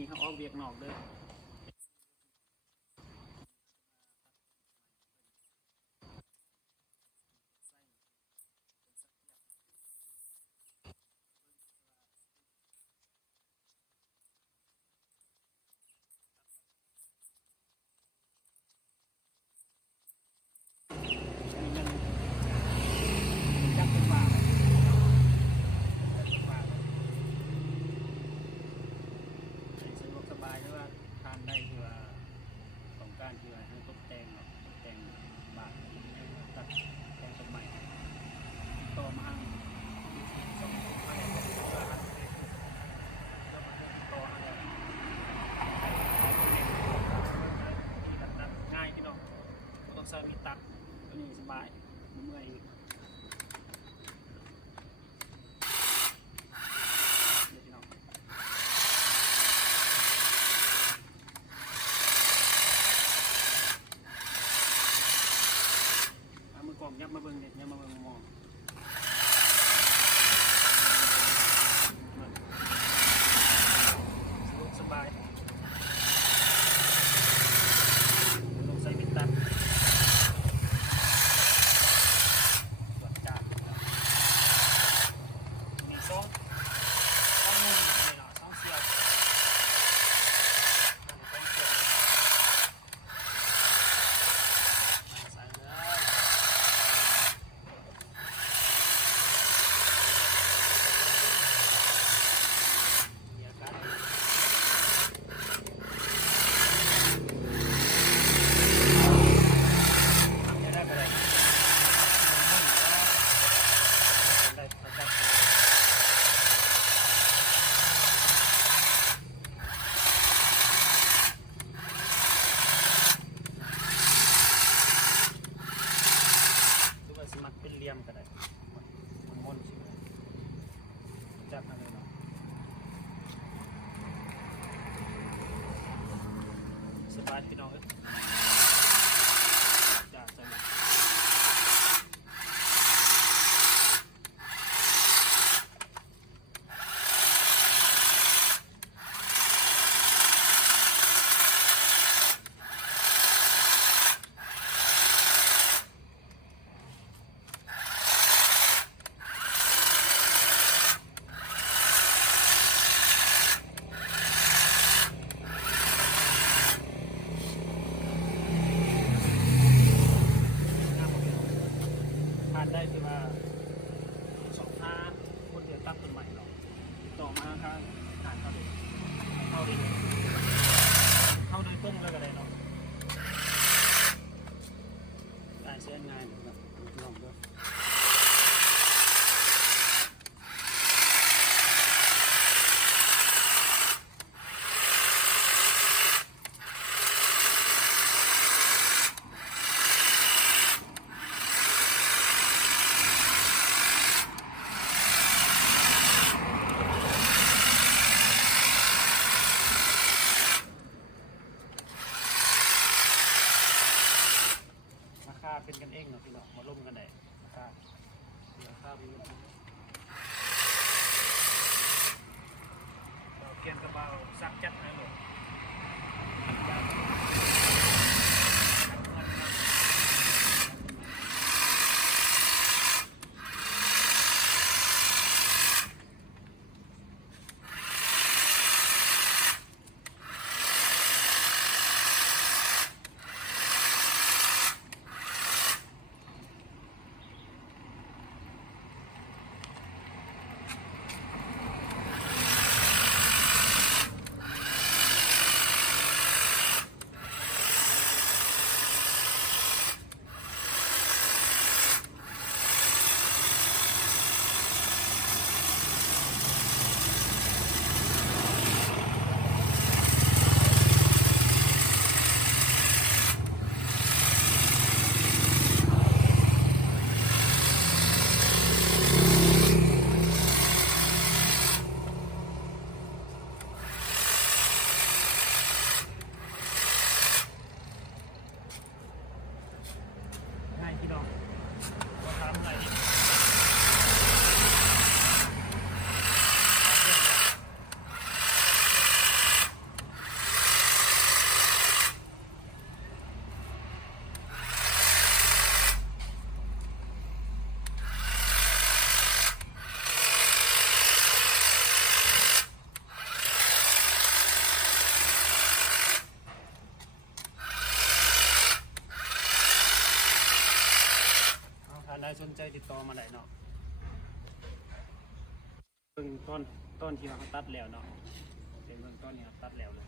นี่เขาออกเวียกนอกเลยจับเป็นบาทสะดวกสบายหรือว่าทานได้คือว่าของการคือว่าให้ตกแต่งเนาะตกแต่งบาทตัดแต่งต้นไม้ต่อมาสองต้นไม้แล้วมาต่ออะไรที่ตัดง่ายพี่น้องต้องใช้มีตัดตัวนี้สบายเมื่อยกล่องยับมาเบิ่งเนี่ยยับมาเบิ่งมองสบายต้องใส่มิดตัดตรวจจับมีซองนุ่มเลยเนาะซองเสียวใส่เลยเป็นเหลี่ยมก็ได้ม้วนๆใช่ไหมจับมาเลยเนาะสบายพี่น้องจับใส่เลยได้ที่ว่า2 5คนเดียวตัดต้นใหม่เนาะต่อมาข้างฐานเขาดีเข้าโดยตรงแล้วก็ได้เนาะการใช้งานแบบลองด้วยเป็นกันเองเนาะพี่น้องมาร่วมกันได้นะครับเดี๋ยวข้าวเราเกียนกระเบาซักจัดให้เลย สนใจติดต่อมาได้เนาะเบิ่งต้นที่ว่าเขาตัดแล้วเนาะเป็นเบิ่งต้นนี้เขาตัดแล้วเลย